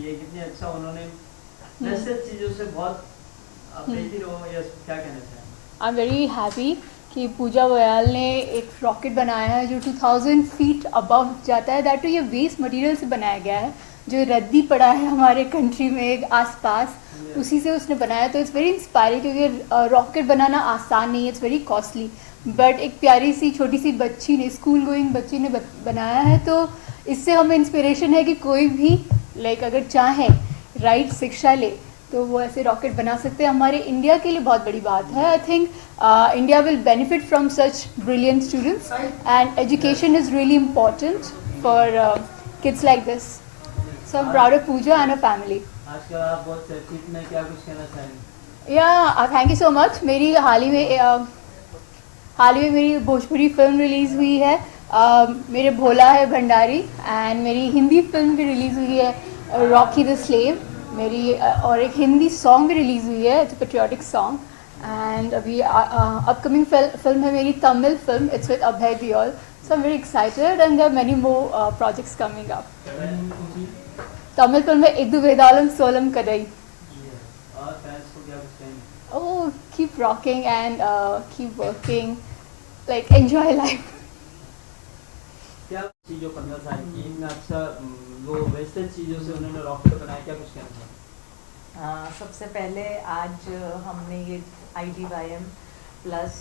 की है, कितनी अच्छा उन्होंने नैचुरल चीज़ों से बहुत अपडेटेड हो, या क्या कहना चाहेंगे? आई एम वेरी हैप्पी कि पूजा बयाल ने एक रॉकेट बनाया है जो 2000 फीट अबव जाता है, दैट तो ये वेस्ट मटेरियल से बनाया गया है जो रद्दी पड़ा है हमारे कंट्री में एक आसपास, उसी से उसने बनाया। तो इट्स वेरी इंस्पायरिंग क्योंकि रॉकेट बनाना आसान नहीं है, इट्स वेरी कॉस्टली, बट एक प्यारी सी छोटी सी बच्ची ने, स्कूल गोइंग बच्ची ने बनाया है। तो इससे हमें इंस्पिरेशन है कि कोई भी अगर चाहे राइट शिक्षा ले तो वो ऐसे रॉकेट बना सकते हैं। हमारे इंडिया के लिए बहुत बड़ी बात है। I think India will benefit from such brilliant students and education is really important for kids like this. So I am proud of Pooja and a family. आजकल आप बहुत चर्चित में, क्या कुछ कहना चाहेंगे? या थैंक यू सो मच। मेरी हाल ही में मेरी भोजपुरी फिल्म रिलीज़ हुई है, मेरे भोला है भंडारी, एंड मेरी हिंदी फिल्म भी रिलीज़ हुई है रॉकी द स्लेव मेरी, और एक हिंदी सॉन्ग भी रिलीज़ हुई है, इट्स पेट्रियाटिक सॉन्ग। एंड अभी अपकमिंग फिल्म है मेरी Tamil film, it's with Abhay Deol. So I am very excited and there are many more projects coming up. Tamil film है इदु वेदालम सोलम कदई। और फैंस को क्या कुछ कहेंगे? Oh, keep rocking and keep working, like enjoy life. क्या चीज़ जो 15 साल की इनमें अच्छा वो वेस्टर्न चीज़ों से उन्होंने रॉकेट बनाया, क्या कुछ कहना चाहेंगे? सबसे पहले आज हमने ये IGYM प्लस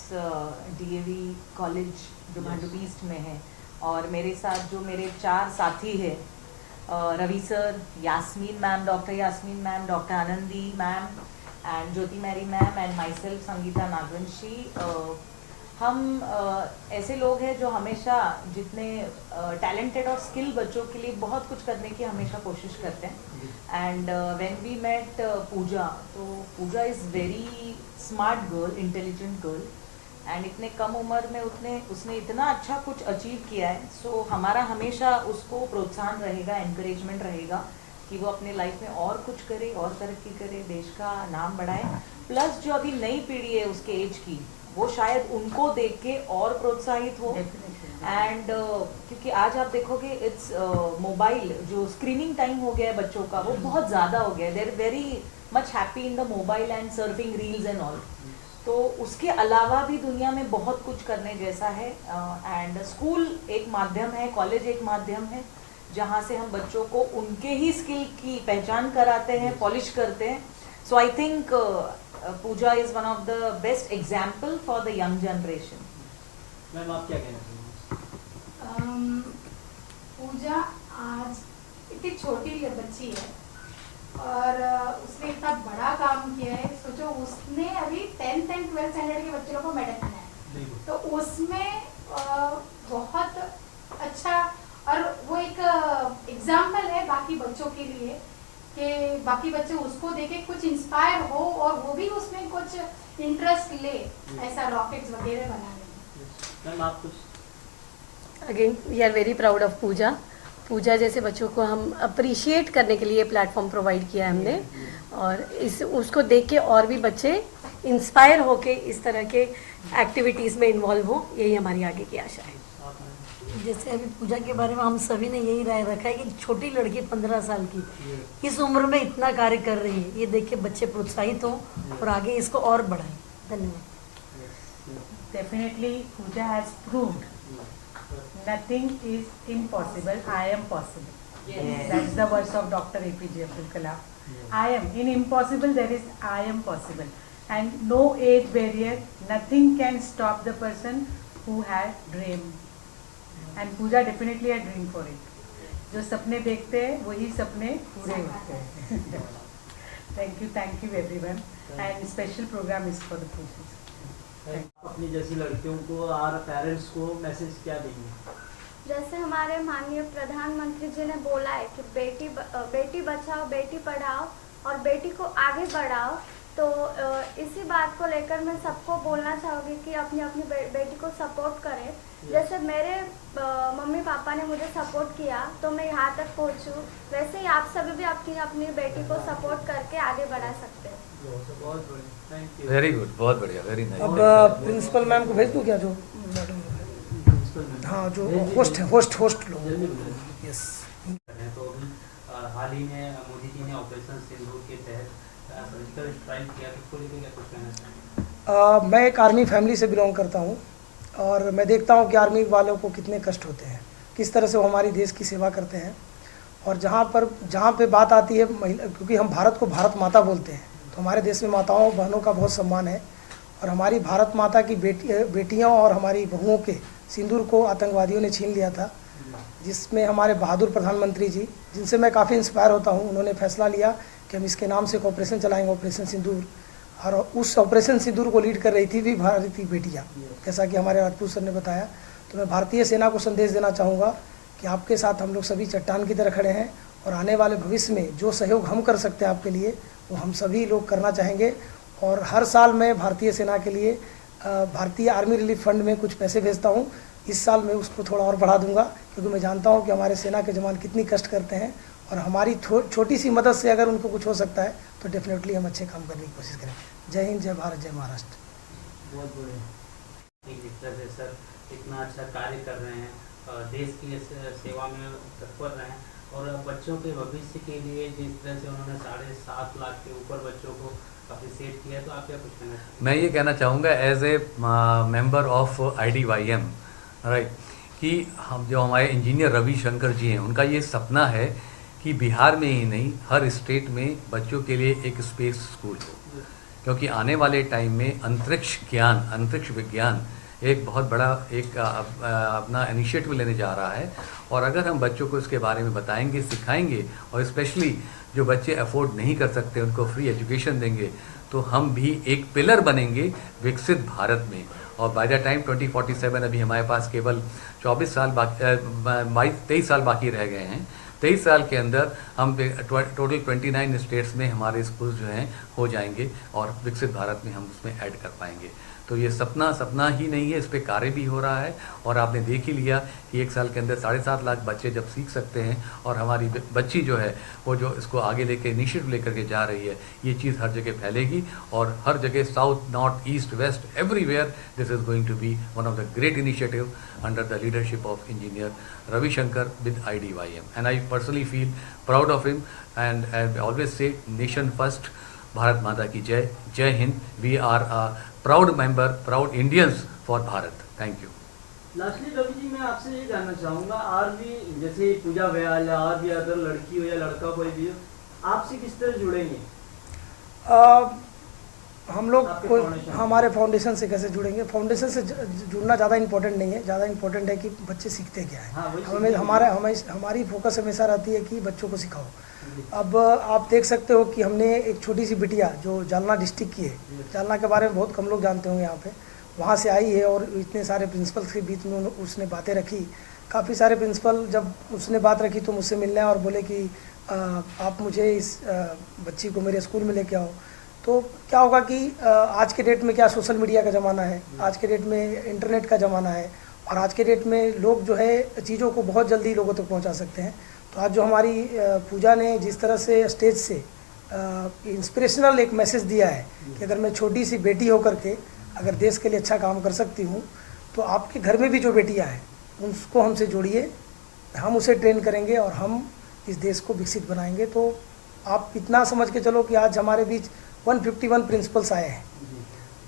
DAV कॉलेज जो भांडुप ईस्ट में है, और मेरे साथ जो मेरे 4 साथी हैं, Ravi sir, Yasmeen ma'am, doctor Yasmeen ma'am, doctor Anandi ma'am and Jyoti Mary ma'am and myself Sangeeta Nagvanshi, हम ऐसे लोग हैं जो हमेशा जितने टैलेंटेड और स्किल बच्चों के लिए बहुत कुछ करने की हमेशा कोशिश करते हैं। And when we met Pooja, तो Pooja is very smart girl, intelligent girl, and इतने कम उम्र में उसने इतना अच्छा कुछ अचीव किया है। सो हमारा हमेशा उसको प्रोत्साहन रहेगा, एनकरेजमेंट रहेगा कि वो अपने लाइफ में और कुछ करे और तरक्की करे, देश का नाम बढ़ाए। प्लस जो अभी नई पीढ़ी है उसके एज की, वो शायद उनको देख के और प्रोत्साहित हो। एंड क्योंकि आज आप देखोगे इट्स मोबाइल जो स्क्रीनिंग टाइम हो गया है बच्चों का, वो बहुत ज़्यादा हो गया है। They are very much happy in the mobile and surfing reels and all. तो उसके अलावा भी दुनिया में बहुत कुछ करने जैसा है। एंड स्कूल एक माध्यम है, कॉलेज एक माध्यम है, जहाँ से हम बच्चों को उनके ही स्किल की पहचान कराते हैं, पॉलिश करते हैं। So I think Pooja is one of the best example for the young generation. Ma'am आप क्या कहना चाहेंगे? पूजा आज इतनी छोटी बच्ची है और उसने इतना बड़ा काम किया है। सोचो उसने अभी 10th एंड 12th स्टैंडर्ड के बच्चों को मेडल बनाया, तो उसमें बहुत अच्छा, और वो एक एग्जाम्पल है बाकी बच्चों के लिए कि बाकी बच्चे उसको देखे कुछ इंस्पायर हो और वो भी उसमें कुछ इंटरेस्ट ले ऐसा रॉकेट्स वगैरह बनाने में। मैम आप कुछ? Again we are very proud of Pooja. Pooja जैसे बच्चों को हम अप्रिशिएट करने के लिए प्लेटफॉर्म प्रोवाइड किया है हमने, और उसको देख के और भी बच्चे इंस्पायर होके इस तरह के एक्टिविटीज़ में इन्वॉल्व हो, यही हमारी आगे की आशा है। जैसे अभी पूजा के बारे में हम सभी ने यही राय रखा है कि छोटी लड़की 15 साल की इस उम्र में इतना कार्य कर रही है, ये देख के बच्चे प्रोत्साहित हों और आगे इसको और बढ़ाएं। धन्यवाद। Definitely, Pooja has proved nothing is impossible. I am possible. Yes. That's the words of Dr. APJ Abdul Kalam. I am. In impossible, there is I am possible. And no age barrier, nothing can stop the person who had dream. And Pooja definitely a dream for it. जो सपने देखते हैं वही सपने पूरे होते हैं। Thank you everyone. And special program is for the Pooja. अपनी जैसी लड़कियों को और पेरेंट्स को मैसेज क्या देंगे? जैसे हमारे माननीय प्रधानमंत्री जी ने बोला है कि बेटी बचाओ, बेटी पढ़ाओ और बेटी को आगे बढ़ाओ, तो इसी बात को लेकर मैं सबको बोलना चाहूँगी कि अपनी अपनी बेटी को सपोर्ट करें। जैसे मेरे मम्मी पापा ने मुझे सपोर्ट किया तो मैं यहाँ तक पहुँचूँ, वैसे ही आप सभी भी अपनी अपनी बेटी को सपोर्ट करके आगे बढ़ा सकते हैं। बहुत बढ़िया, थैंक यू। वेरी गुड, बहुत बढ़िया, वेरी नाइस। अब प्रिंसिपल मैम को भेज दूँ क्या, जो हाँ जो होस्ट लोग। यस। तो अभी हाल ही में मोदी जी ऑपरेशन सिंदूर के तहत सर्जिकल स्ट्राइक किया, तो उसको लेकर क्या कुछ कहना चाहेंगे? मैं एक आर्मी फैमिली से बिलोंग करता हूँ और मैं देखता हूँ कि आर्मी वालों को कितने कष्ट होते हैं, किस तरह से वो हमारी देश की सेवा करते हैं। और जहाँ पे बात आती है महिला, क्योंकि हम भारत को भारत माता बोलते हैं, तो हमारे देश में माताओं बहनों का बहुत सम्मान है। और हमारी भारत माता की बेटियाँ और हमारी बहुओं के सिंदूर को आतंकवादियों ने छीन लिया था, जिसमें हमारे बहादुर प्रधानमंत्री जी, जिनसे मैं काफ़ी इंस्पायर होता हूँ, उन्होंने फैसला लिया कि हम इसके नाम से एक ऑपरेशन चलाएंगे, ऑपरेशन सिंदूर। और उस ऑपरेशन सिंदूर को लीड कर रही थी भी भारतीय बेटियाँ, जैसा कि हमारे राजपूत सर ने बताया। तो मैं भारतीय सेना को संदेश देना चाहूँगा कि आपके साथ हम लोग सभी चट्टान की तरह खड़े हैं और आने वाले भविष्य में जो सहयोग हम कर सकते हैं आपके लिए, वो हम सभी लोग करना चाहेंगे। और हर साल मैं भारतीय सेना के लिए भारतीय आर्मी रिलीफ फंड में कुछ पैसे भेजता हूँ। इस साल मैं उसको थोड़ा और बढ़ा दूंगा, क्योंकि मैं जानता हूँ कि हमारे सेना के जवान कितनी कष्ट करते हैं और हमारी छोटी सी मदद से अगर उनको कुछ हो सकता है तो डेफिनेटली हम अच्छे काम करने की कोशिश करें। जय हिंद, जय भारत, जय महाराष्ट्र। बहुत बढ़िया। एक जिस तरह से सर इतना अच्छा कार्य कर रहे हैं, देश की सेवा में तत्पर रहे हैं और बच्चों के भविष्य के लिए जिस तरह से उन्होंने 7.5 लाख के ऊपर बच्चों को अप्रिशिएट किया, तो आप क्या कुछ कहना चाहेंगे? मैं ये कहना चाहूँगा as a member of IDYM, right, कि हम जो हमारे इंजीनियर रविशंकर जी हैं, उनका ये सपना है कि बिहार में ही नहीं हर स्टेट में बच्चों के लिए एक स्पेस स्कूल हो, क्योंकि आने वाले टाइम में अंतरिक्ष विज्ञान एक बहुत बड़ा एक अपना इनिशिएटिव लेने जा रहा है। और अगर हम बच्चों को इसके बारे में बताएंगे, सिखाएंगे और स्पेशली जो बच्चे अफोर्ड नहीं कर सकते उनको फ्री एजुकेशन देंगे, तो हम भी एक पिलर बनेंगे विकसित भारत में। और बाय द टाइम 2047 अभी हमारे पास केवल 23 साल बाकी रह गए हैं। 23 साल के अंदर हम टोटल 29 स्टेट्स में हमारे स्कूल जो हैं हो जाएंगे और विकसित भारत में हम उसमें ऐड कर पाएंगे। तो ये सपना ही नहीं है, इस पे कार्य भी हो रहा है। और आपने देख ही लिया कि 1 साल के अंदर 7.5 लाख बच्चे जब सीख सकते हैं और हमारी बच्ची जो है वो जो इसको आगे लेके इनिशिएटिव लेकर के जा रही है, ये चीज़ हर जगह फैलेगी और हर जगह south, north, east, west, everywhere this is going to be one of the great initiative under the leadership of engineer Ravishankar with IDYM। And I personally feel proud of him and I always say nation first, Bharat Mata की जय, जय Hind. We are a proud member, proud Indians for Bharat. Thank you. Lastly Ravi ji, मैं आपसे ये जानना चाहूँगा, और भी जैसे पूजा व्याल और भी अगर लड़की हो या लड़का कोई भी हो, आपसे किस तरह जुड़ेंगे? हम लोग हमारे फाउंडेशन से कैसे जुड़ेंगे? फाउंडेशन से जुड़ना ज़्यादा इम्पोर्टेंट नहीं है, ज़्यादा इम्पोर्टेंट है कि बच्चे सीखते क्या है। हमारी फोकस हमेशा रहती है कि बच्चों को सिखाओ। अब आप देख सकते हो कि हमने एक छोटी सी बिटिया जो जालना डिस्ट्रिक्ट की है, जालना के बारे में बहुत कम लोग जानते होंगे यहाँ पे, वहाँ से आई है और इतने सारे प्रिंसिपल्स के बीच में उसने बातें रखी। काफ़ी सारे प्रिंसिपल जब उसने बात रखी तो मुझसे मिलने और बोले कि आप मुझे इस बच्ची को मेरे स्कूल में लेके आओ। तो क्या होगा कि आज के डेट में क्या सोशल मीडिया का ज़माना है, आज के डेट में इंटरनेट का ज़माना है और आज के डेट में लोग जो है चीज़ों को बहुत जल्दी लोगों तक पहुंचा सकते हैं। तो आज जो हमारी पूजा ने जिस तरह से स्टेज से इंस्पिरेशनल एक मैसेज दिया है कि अगर मैं छोटी सी बेटी होकर के अगर देश के लिए अच्छा काम कर सकती हूँ, तो आपके घर में भी जो बेटियाँ हैं उनको हमसे जोड़िए, हम उसे ट्रेन करेंगे और हम इस देश को विकसित बनाएंगे। तो आप इतना समझ के चलो कि आज हमारे बीच 151 प्रिंसिपल्स आए हैं,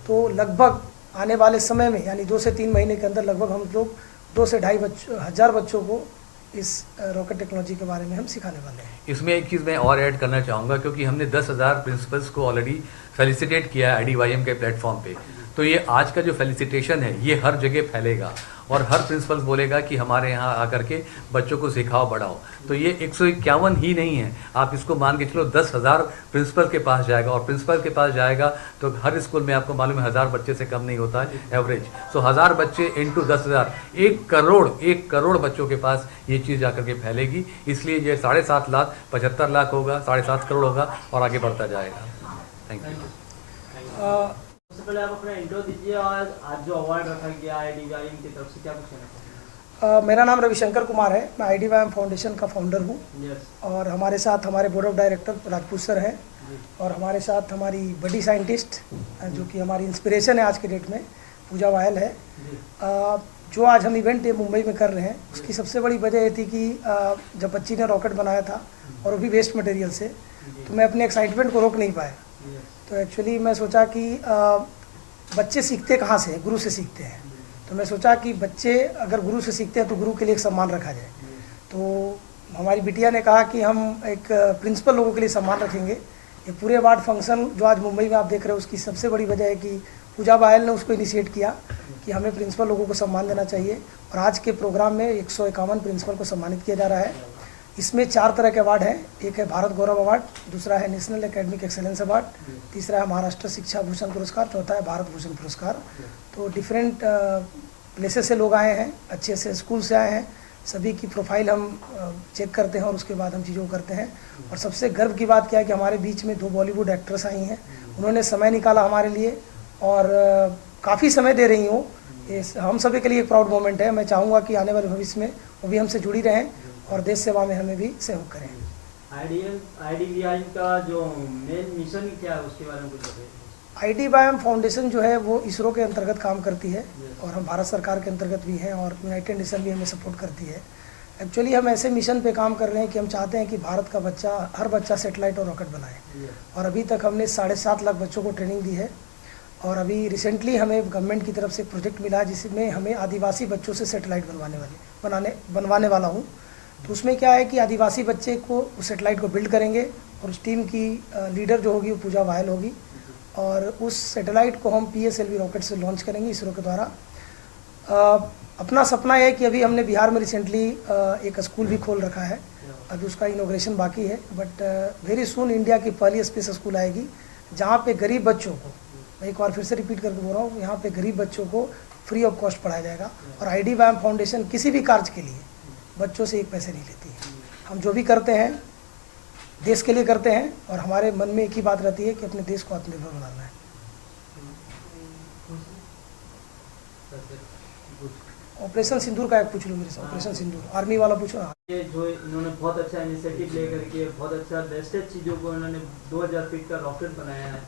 तो लगभग आने वाले समय में यानी 2 से 3 महीने के अंदर लगभग हम लोग 2 से 2.5 हज़ार बच्चों को इस रॉकेट टेक्नोलॉजी के बारे में हम सिखाने वाले हैं। इसमें एक चीज़ मैं और ऐड करना चाहूँगा, क्योंकि हमने 10,000 प्रिंसिपल्स को ऑलरेडी फेलिसिटेट किया है IDYM के प्लेटफॉर्म पे। तो ये आज का जो फेलिसिटेशन है ये हर जगह फैलेगा और हर प्रिंसिपल बोलेगा कि हमारे यहाँ आकर के बच्चों को सिखाओ, बढ़ाओ। तो ये 151 ही नहीं है, आप इसको मान के चलो 10,000 प्रिंसिपल के पास जाएगा और प्रिंसिपल के पास जाएगा तो हर स्कूल में आपको मालूम है 1000 बच्चे से कम नहीं होता है एवरेज। सो 1000 बच्चे इंटू 10,000, 1 करोड़ बच्चों के पास ये चीज़ जाकर के फैलेगी। इसलिए ये 7.5 लाख 75 लाख होगा, 7.5 करोड़ होगा और आगे बढ़ता जाएगा। Thank you. सबसे पहले आप अपना इंट्रो दीजिए और आज जो अवार्ड रखा गया IDYM की तरफ से क्या कुछ कहना चाहेंगे? मेरा नाम रविशंकर कुमार है, मैं IDYM फाउंडेशन का फाउंडर हूँ। और हमारे साथ हमारे board of director Rajput sir हैं और हमारे साथ हमारी बड़ी साइंटिस्ट जो कि हमारी इंस्पिरेशन है आज के डेट में, पूजा वायल है। जो आज हम इवेंट ये मुंबई में कर रहे हैं उसकी सबसे बड़ी वजह ये थी कि जब बच्ची ने रॉकेट बनाया था और वो भी वेस्ट मटेरियल से, तो मैं अपने एक्साइटमेंट को रोक नहीं पाया। तो एक्चुअली मैं सोचा कि बच्चे सीखते कहाँ से हैं, गुरु से सीखते हैं। तो मैं सोचा कि बच्चे अगर गुरु से सीखते हैं तो गुरु के लिए एक सम्मान रखा जाए। तो हमारी बिटिया ने कहा कि हम एक प्रिंसिपल लोगों के लिए सम्मान रखेंगे। ये पूरे अवार्ड फंक्शन जो आज मुंबई में आप देख रहे हो, उसकी सबसे बड़ी वजह है कि पूजा बायल ने उसको इनिशिएट किया कि हमें प्रिंसिपल लोगों को सम्मान देना चाहिए। और आज के प्रोग्राम में 151 प्रिंसिपल को सम्मानित किया जा रहा है। इसमें 4 तरह के अवार्ड हैं। एक है भारत गौरव अवार्ड, दूसरा है नेशनल एकेडमिक एक्सेलेंस अवार्ड, तीसरा है महाराष्ट्र शिक्षा भूषण पुरस्कार, चौथा है भारत भूषण पुरस्कार। तो डिफरेंट प्लेसेस से लोग आए हैं, अच्छे से स्कूल से आए हैं। सभी की प्रोफाइल हम चेक करते हैं और उसके बाद हम चीज़ों को करते हैं। और सबसे गर्व की बात क्या है कि हमारे बीच में 2 बॉलीवुड एक्ट्रेस आई हैं। उन्होंने समय निकाला हमारे लिए और काफ़ी समय दे रही हूँ। हम सभी के लिए एक प्राउड मोमेंट है। मैं चाहूँगा कि आने वाले भविष्य में वो भी हमसे जुड़ी रहें और देश सेवा में हमें भी सहयोग करें। IDVIM का जो मेन मिशन क्या है उसके बारे में कुछ बताइए। IDVIM फाउंडेशन जो है वो इसरो के अंतर्गत काम करती है और हम भारत सरकार के अंतर्गत भी हैं और यूनाइटेड नेशन भी हमें सपोर्ट करती है। एक्चुअली हम ऐसे मिशन पे काम कर रहे हैं कि हम चाहते हैं कि भारत का बच्चा, हर बच्चा सैटेलाइट और रॉकेट बनाए। और अभी तक हमने 7.5 लाख बच्चों को ट्रेनिंग दी है। और अभी रिसेंटली हमें गवर्नमेंट की तरफ से एक प्रोजेक्ट मिला जिसमें हमें आदिवासी बच्चों से सैटेलाइट बनवाने वाला हूँ। तो उसमें क्या है कि आदिवासी बच्चे को उस सैटेलाइट को बिल्ड करेंगे और उस टीम की लीडर जो होगी वो पूजा बायल होगी। और उस सैटेलाइट को हम PSLV रॉकेट से लॉन्च करेंगे इसरो के द्वारा। अपना सपना है कि अभी हमने बिहार में रिसेंटली एक स्कूल भी खोल रखा है, अभी उसका इनॉग्रेशन बाकी है। बट वेरी सून इंडिया की पहली स्पेस स्कूल आएगी जहाँ पे गरीब बच्चों को, मैं एक बार फिर से रिपीट करके बोल रहा हूँ, यहाँ पे गरीब बच्चों को फ्री ऑफ कॉस्ट पढ़ाया जाएगा। और IDVIM फाउंडेशन किसी भी कार्य के लिए बच्चों से 1 पैसे नहीं लेती है। हम जो भी करते हैं देश के लिए करते हैं और हमारे मन में एक ही बात रहती है कि अपने देश को आत्मनिर्भर बनाना है। ऑपरेशन सिंदूर का एक पूछ लो मेरे से। ऑपरेशन सिंदूर आर्मी वाला पूछो ना। ये जो इन्होंने बहुत अच्छा इनिशिएटिव लेकर के बहुत अच्छा बेस्टेड चीज़ों को इन्होंने 2000 फीट का रॉकेट बनाया है,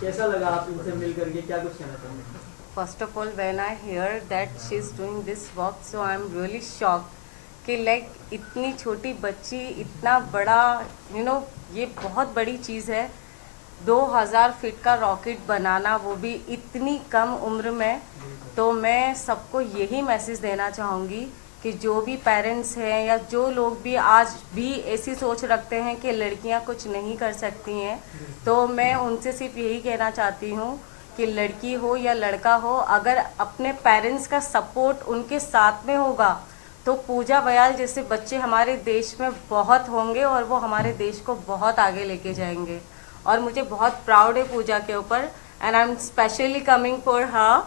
कैसा लगा आप इनसे मिल करके, क्या कुछ कहना चाहेंगे? First of all, when I hear that she is doing this work, so I am really shocked कि लाइक इतनी छोटी बच्ची इतना बड़ा ये बहुत बड़ी चीज़ है। 2000 फीट का रॉकेट बनाना, वो भी इतनी कम उम्र में। तो मैं सबको यही मैसेज देना चाहूँगी कि जो भी पेरेंट्स हैं या जो लोग भी आज भी ऐसी सोच रखते हैं कि लड़कियां कुछ नहीं कर सकती हैं, तो मैं उनसे सिर्फ यही कहना चाहती हूँ कि लड़की हो या लड़का हो, अगर अपने पेरेंट्स का सपोर्ट उनके साथ में होगा तो पूजा बयाल जैसे बच्चे हमारे देश में बहुत होंगे और वो हमारे देश को बहुत आगे लेके जाएंगे। और मुझे बहुत प्राउड है पूजा के ऊपर, and I am specially coming for her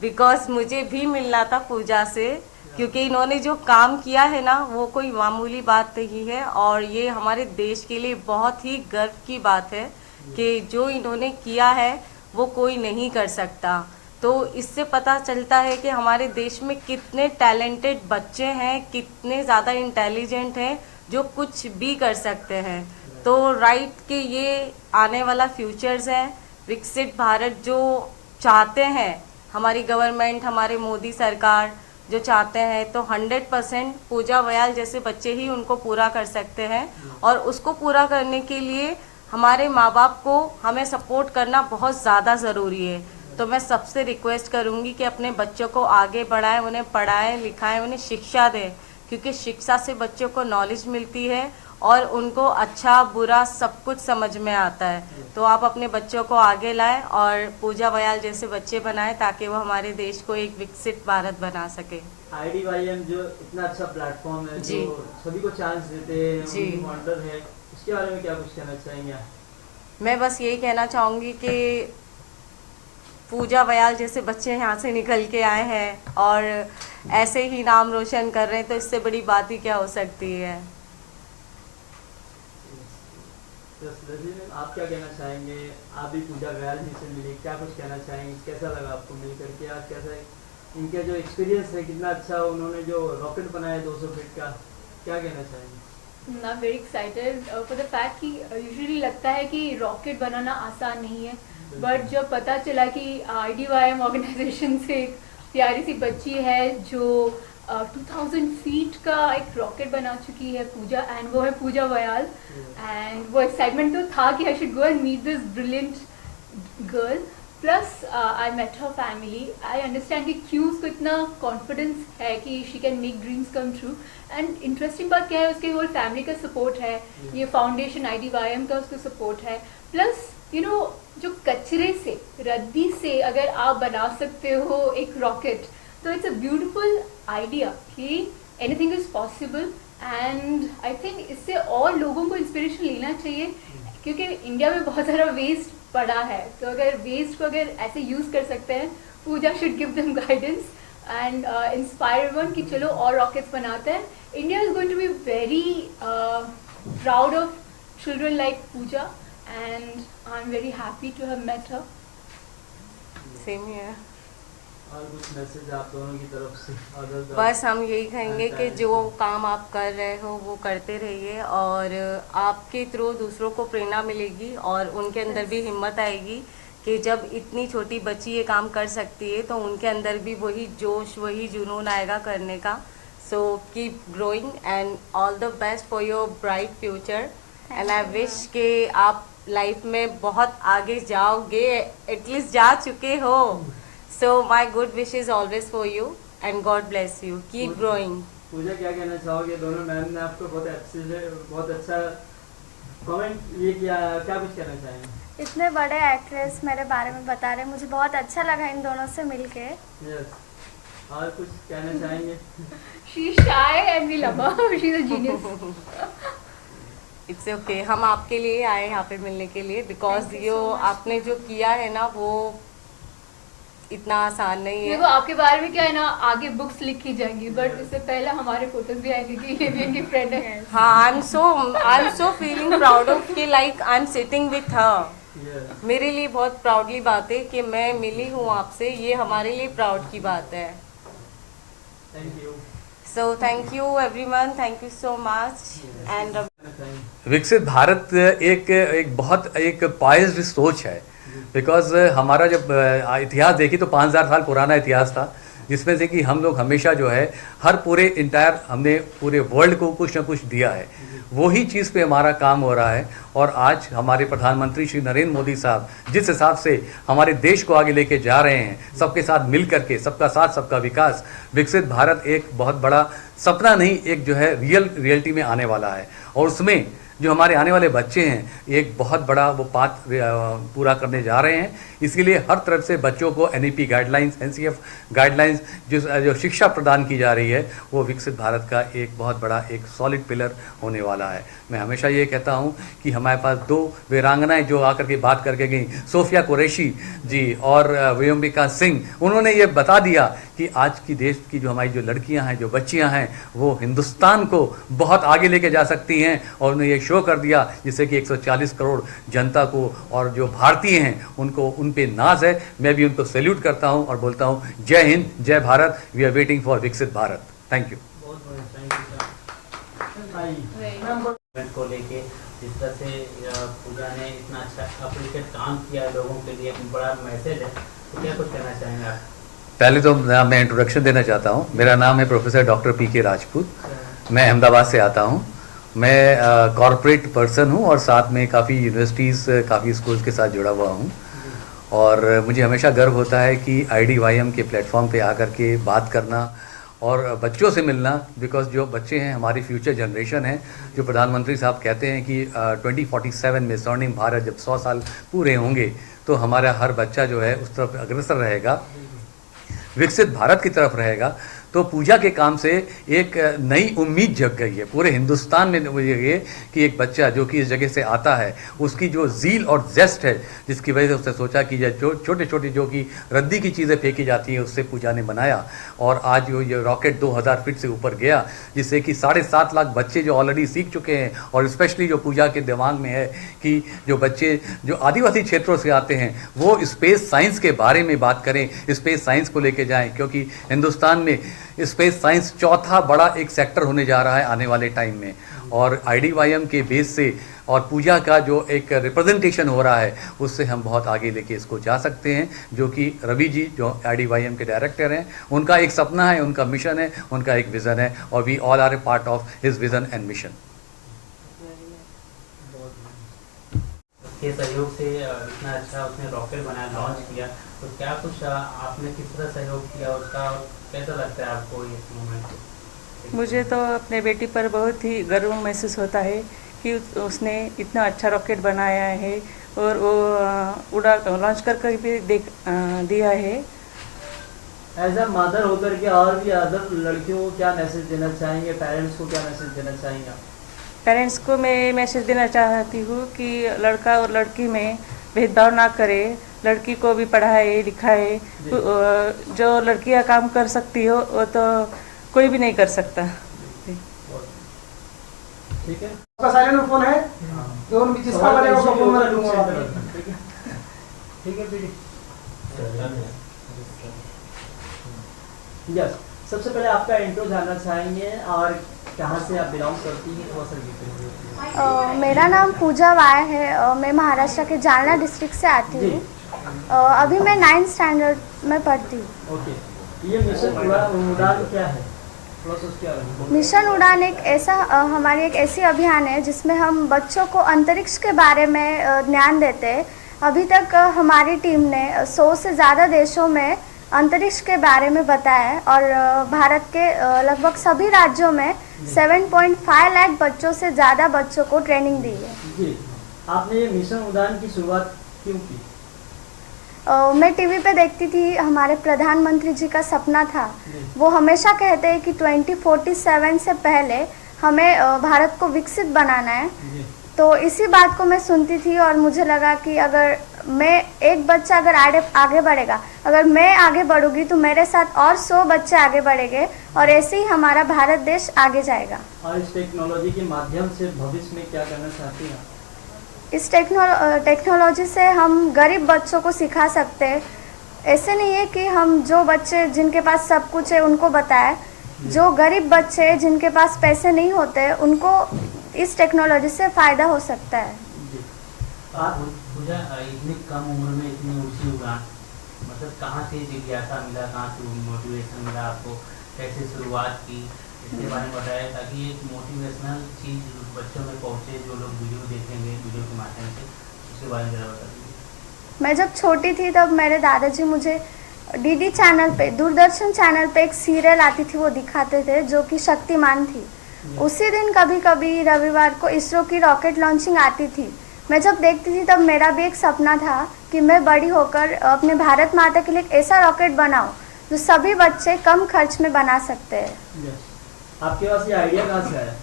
because मुझे भी मिलना था पूजा से, क्योंकि इन्होंने जो काम किया है ना वो कोई मामूली बात नहीं है। और ये हमारे देश के लिए बहुत ही गर्व की बात है कि जो इन्होंने किया है वो कोई नहीं कर सकता। तो इससे पता चलता है कि हमारे देश में कितने टैलेंटेड बच्चे हैं, कितने ज़्यादा इंटेलिजेंट हैं, जो कुछ भी कर सकते हैं। तो राइट कि ये आने वाला फ्यूचर्स है, विकसित भारत जो चाहते हैं हमारी गवर्नमेंट, हमारे मोदी सरकार जो चाहते हैं, तो 100% पूजा बयाल जैसे बच्चे ही उनको पूरा कर सकते हैं। और उसको पूरा करने के लिए हमारे माँ बाप को हमें सपोर्ट करना बहुत ज़्यादा ज़रूरी है। तो मैं सबसे रिक्वेस्ट करूँगी कि अपने बच्चों को आगे बढ़ाएं, उन्हें पढ़ाएं लिखाएं, उन्हें शिक्षा दें, क्योंकि शिक्षा से बच्चों को नॉलेज मिलती है और उनको अच्छा बुरा सब कुछ समझ में आता है। तो आप अपने बच्चों को आगे लाएं और पूजा बयाल जैसे बच्चे बनाएं ताकि वो हमारे देश को एक विकसित भारत बना सके। IDVIM जो इतना अच्छा प्लेटफॉर्म है जो सभी को चांस देते हैं, मॉडल है, उसके बारे में क्या कुछ कहना चाहेंगे? मैं बस यही कहना चाहूँगी कि पूजा बयाल जैसे बच्चे यहाँ से निकल के आए हैं और ऐसे ही नाम रोशन कर रहे हैं, तो इससे बड़ी बात ही क्या हो सकती है। आप क्या कहना चाहेंगे? आप भी पूजा बयाल जी से मिले, क्या कुछ कहना चाहेंगे? कैसा लगा आपको मिल करके? आज कैसा इनका जो एक्सपीरियंस है कितना अच्छा, उन्होंने जो रॉकेट बनाया 200 फीट का, क्या कहना चाहेंगे? आई am very excited for the fact कि यूजुअली लगता है कि रॉकेट बनाना आसान नहीं है, बट जब पता चला कि IDVIM ऑर्गेनाइजेशन से एक प्यारी सी बच्ची है जो 2000 फीट का एक रॉकेट बना चुकी है पूजा, एंड वो है पूजा वयाल। एंड वो एक्साइटमेंट तो था कि I should go and meet this brilliant girl, plus I met her family. I understand कि क्यों उसको इतना कॉन्फिडेंस है कि she can make dreams come true. And interesting बात क्या है, उसके होल फैमिली का सपोर्ट है, ये फाउंडेशन IDYM का उसको सपोर्ट है, प्लस यू नो जो कचरे से, रद्दी से अगर आप बना सकते हो एक रॉकेट, तो इट्स अ ब्यूटिफुल आइडिया कि anything is possible. And I think इससे और लोगों को इंस्पिरेशन लेना चाहिए, क्योंकि इंडिया में बहुत सारा वेस्ट पड़ा है, तो अगर वेस्ट को अगर ऐसे यूज़ कर सकते हैं, Pooja should give them guidance and inspire everyone कि चलो और रॉकेट्स बनाते हैं। India is going to be very proud of children like Pooja, and I'm very happy to have met her. Same here. और कुछ मैसेज आप दोनों की तरफ से? बस हम यही कहेंगे कि जो काम आप कर रहे हो वो करते रहिए, और आपके थ्रू दूसरों को प्रेरणा मिलेगी और उनके अंदर भी हिम्मत आएगी कि जब इतनी छोटी बच्ची ये काम कर सकती है तो उनके अंदर भी वही जोश, वही जुनून आएगा करने का। So keep growing and all the best for your bright future, and I wish कि आप लाइफ में बहुत आगे जाओगे, एटलीस्ट जा चुके हो। So my good wishes always for you and God bless you, keep growing. Pooja क्या कहना चाहोगे? दोनों मैम ने आपको बहुत अच्छा कमेंट ये किया, क्या कुछ कहना चाहेंगे? इतने बड़े एक्ट्रेस मेरे बारे में बता रहे, मुझे बहुत अच्छा लगा इन दोनों से मिलके। यस, और कुछ कहना चाहेंगे? She is shy and we love her. She is a genius. It's okay, हम आपके लिए आए यहाँ पे मिलने के लिए, बिकॉज यो आपने जो किया है ना वो इतना आसान नहीं है। देखो आपके बारे में क्या है ना, आगे बुक्स लिखी जाएंगी, बट इससे पहले हमारे फोटोज भी आएंगे कि ये भी इनकी फ्रेंड है। हाँ, I am so feeling proud of कि like I am sitting with her. मेरे लिए बहुत प्राउडली बात है कि मैं मिली हूँ आपसे, ये हमारे लिए प्राउड की बात है। Thank you. So thank you everyone, thank you so much and विकसित भारत एक बहुत एक पाइज्ड सोच है, बिकॉज हमारा जब इतिहास देखी तो 5000 साल पुराना इतिहास था, जिसमें से कि हम लोग हमेशा जो है हर पूरे इंटायर हमने पूरे वर्ल्ड को कुछ ना कुछ दिया है, वही चीज़ पे हमारा काम हो रहा है। और आज हमारे प्रधानमंत्री श्री नरेंद्र मोदी साहब जिस हिसाब से हमारे देश को आगे लेके जा रहे हैं, सबके साथ मिल करके, सबका साथ सबका विकास, विकसित भारत एक बहुत बड़ा सपना नहीं, एक जो है रियलिटी में आने वाला है। और उसमें जो हमारे आने वाले बच्चे हैं एक बहुत बड़ा वो पाथ पूरा करने जा रहे हैं। इसके लिए हर तरफ से बच्चों को NEP गाइडलाइंस, NCF गाइडलाइंस जो शिक्षा प्रदान की जा रही है, वो विकसित भारत का एक बहुत बड़ा एक सॉलिड पिलर होने वाला है। मैं हमेशा ये कहता हूँ कि हमारे पास 2 वीरांगनाएं जो आकर के बात करके गई, सोफिया कुरैशी जी और वियम्बिका सिंह, उन्होंने ये बता दिया कि आज की देश की जो हमारी जो लड़कियां हैं, जो बच्चियां हैं, वो हिंदुस्तान को बहुत आगे लेके जा सकती हैं। और उन्होंने ये शो कर दिया जिससे कि 140 करोड़ जनता को और जो भारतीय हैं उनको उन पे नाज है। मैं भी उनको सैल्यूट करता हूं और बोलता हूं जय हिंद, जय Bharat. We are waiting for विकसित भारत। Thank you. को लेके जिस तरह से पूजा ने इतना अच्छा अप्रिशिएट काम किया लोगों के लिए, एक बड़ा मैसेज है, तो क्या कुछ कहना चाहेंगे आप? पहले तो मैं इंट्रोडक्शन देना चाहता हूँ। मेरा नाम है प्रोफेसर डॉक्टर PK राजपूत। मैं अहमदाबाद से आता हूँ। मैं कॉरपोरेट पर्सन हूँ और साथ में काफ़ी यूनिवर्सिटीज़, काफ़ी स्कूल्स के साथ जुड़ा हुआ हूँ। और मुझे हमेशा गर्व होता है कि IDYM के प्लेटफॉर्म पे आकर के बात करना और बच्चों से मिलना, बिकॉज जो बच्चे हैं हमारी फ्यूचर जनरेशन है। जो प्रधानमंत्री साहब कहते हैं कि 2047 में स्वर्णिम भारत जब 100 साल पूरे होंगे तो हमारा हर बच्चा जो है उस तरफ अग्रसर रहेगा, विकसित भारत की तरफ रहेगा। तो पूजा के काम से एक नई उम्मीद जग गई है पूरे हिंदुस्तान में। ये कि एक बच्चा जो कि इस जगह से आता है, उसकी जो ज़ील और जेस्ट है, जिसकी वजह से उसने सोचा कि जो छोटे छोटे जो कि रद्दी की चीज़ें फेंकी जाती हैं, उससे पूजा ने बनाया। और आज ये रॉकेट 2000 फीट से ऊपर गया, जिससे कि 7.5 लाख बच्चे जो ऑलरेडी सीख चुके हैं। और स्पेशली जो पूजा के दिमाग में है कि जो बच्चे जो आदिवासी क्षेत्रों से आते हैं वो स्पेस साइंस के बारे में बात करें, स्पेस साइंस को लेके जाएँ, क्योंकि हिंदुस्तान में स्पेस साइंस चौथा बड़ा एक सेक्टर होने जा रहा है आने वाले टाइम में, और IDYM के बेस से और पूजा का जो एक रिप्रेजेंटेशन हो रहा है उससे हम बहुत आगे लेके इसको जा सकते हैं, जो कि रवि जी जो IDYM के डायरेक्टर हैं, उनका एक सपना है, उनका मिशन है, उनका एक विज़न है, और we all are a part of his vision and mission. के सहयोग से इतना अच्छा उसने रॉकेट बनाया, लॉन्च किया, तो क्या कुछ आपने किस तरह सहयोग किया उसका, कैसा लगता है आपको इस मोमेंट? मुझे तो अपने बेटी पर बहुत ही गर्व महसूस होता है कि उसने इतना अच्छा रॉकेट बनाया है और वो लॉन्च कर भी दिया है। एज अ मदर होकर के और भी अदर लड़कियों को क्या मैसेज देना चाहेंगे, पेरेंट्स को क्या मैसेज देना चाहेंगे आप? पेरेंट्स को मैं मैसेज देना चाहती हूँ कि लड़का और लड़की में भेदभाव ना करे, लड़की को भी पढ़ाए लिखाए, जो लड़कियाँ काम कर सकती हो वो तो कोई भी नहीं कर सकता। ठीक है, आपका साइलेंट में फोन है, जो जिसका बनेगा उसका फोन मैं लूंगा। ठीक है बेटी। यस, सबसे पहले आपका इंट्रो जानना चाहेंगे और कहाँ से आप बिलोंग करती हैं, थोड़ा सा डिटेल। मेरा नाम पूजा वाय है, मैं महाराष्ट्र के जालना डिस्ट्रिक्ट से आती हूँ। अभी मैं 9th स्टैंडर्ड में पढ़ती हूँ। ओके, ये मिशन उड़ान क्या है? मिशन उड़ान एक ऐसा हमारी एक ऐसी अभियान है जिसमें हम बच्चों को अंतरिक्ष के बारे में ज्ञान देते हैं। अभी तक हमारी टीम ने 100 से ज़्यादा देशों में अंतरिक्ष के बारे में बताया है और भारत के लगभग सभी राज्यों में 7.5 लाख बच्चों से ज़्यादा बच्चों को ट्रेनिंग दी है। जी, आपने ये मिशन उड़ान की शुरुआत क्यों की? मैं टीवी पे देखती थी, हमारे प्रधानमंत्री जी का सपना था, वो हमेशा कहते हैं कि 2047 से पहले हमें भारत को विकसित बनाना है। तो इसी बात को मैं सुनती थी और मुझे लगा कि अगर मैं एक बच्चा अगर आगे बढ़ेगा, अगर मैं आगे बढ़ूंगी तो मेरे साथ और 100 बच्चे आगे बढ़ेंगे और ऐसे ही हमारा भारत देश आगे जाएगा। और इस टेक्नोलॉजी के माध्यम से भविष्य में क्या करना चाहती हैं? इस टेक्नोलॉजी से हम गरीब बच्चों को सिखा सकते हैं। ऐसे नहीं है कि हम जो बच्चे जिनके पास सब कुछ है उनको बताएं, जो गरीब बच्चे जिनके पास पैसे नहीं होते उनको इस टेक्नोलॉजी से फ़ायदा हो सकता है। पूजा, इतनी कम उम्र में इतनी ऊंची उड़ान, मतलब कहाँ से जिज्ञासा मिला, कहाँ से मोटिवेशन मिला आपको, कैसे शुरुआत की, इसके बारे में बताया ताकि एक मोटिवेशनल चीज़ बच्चों में पहुँचे, जो लोग वीडियो देखेंगे वीडियो के माध्यम से, उसके बारे में ज़रा बता दीजिए। मैं जब छोटी थी तब मेरे दादाजी मुझे DD चैनल पे, दूरदर्शन चैनल पे एक सीरियल आती थी, वो दिखाते थे जो कि शक्तिमान थी। उसी दिन कभी कभी रविवार को इसरो की रॉकेट लॉन्चिंग आती थी। मैं जब देखती थी तब मेरा भी एक सपना था कि मैं बड़ी होकर अपने भारत माता के लिए एक ऐसा रॉकेट बनाऊं जो सभी बच्चे कम खर्च में बना सकते हैं। आपके पास ये आइडिया कहाँ से आया?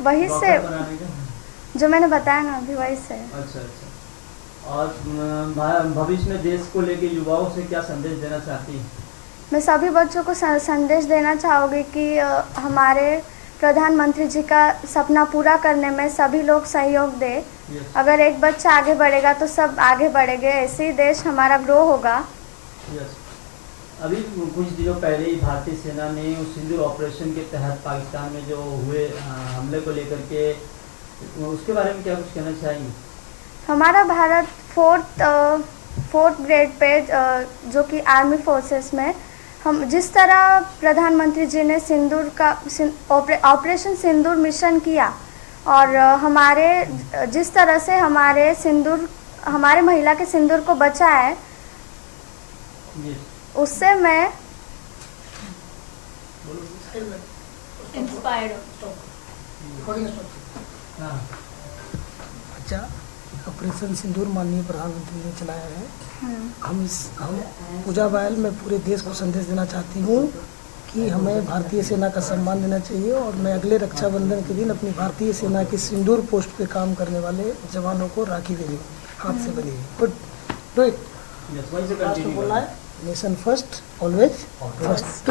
वही से जो मैंने बताया ना अभी, वही से। अच्छा। और भविष्य में देश को लेके युवाओं से क्या संदेश देना चाहती हैं? मैं सभी बच्चों को संदेश देना चाहूँगी कि हमारे प्रधानमंत्री जी का सपना पूरा करने में सभी लोग सहयोग दें। अगर एक बच्चा आगे बढ़ेगा तो सब आगे बढ़ेंगे, ऐसे ही देश हमारा ग्रो होगा। अभी कुछ दिनों पहले ही भारतीय सेना ने उस सिंदूर ऑपरेशन के तहत पाकिस्तान में जो हुए हमले को लेकर के, उसके बारे में क्या कुछ कहना चाहेंगे? हमारा भारत 4th ग्रेड पे जो कि आर्मी फोर्सेस में हम जिस तरह प्रधानमंत्री जी ने ऑपरेशन सिंदूर मिशन किया और जिस तरह से हमारे महिला के सिंदूर को बचा है, उससे मैं इंस्पायर्ड हूँ। अच्छा, ऑपरेशन सिंदूर माननीय प्रधानमंत्री ने चलाया है। हम पूजा बायल मैं पूरे देश को संदेश देना चाहती हूँ कि हमें भारतीय सेना का सम्मान देना चाहिए और मैं अगले रक्षाबंधन के दिन अपनी भारतीय सेना के सिंदूर पोस्ट पे काम करने वाले जवानों को राखी देंगे हाथ से बनी हुई। Good, do it. बोलना है नेशन फर्स्ट, ऑलवेज फर्स्ट।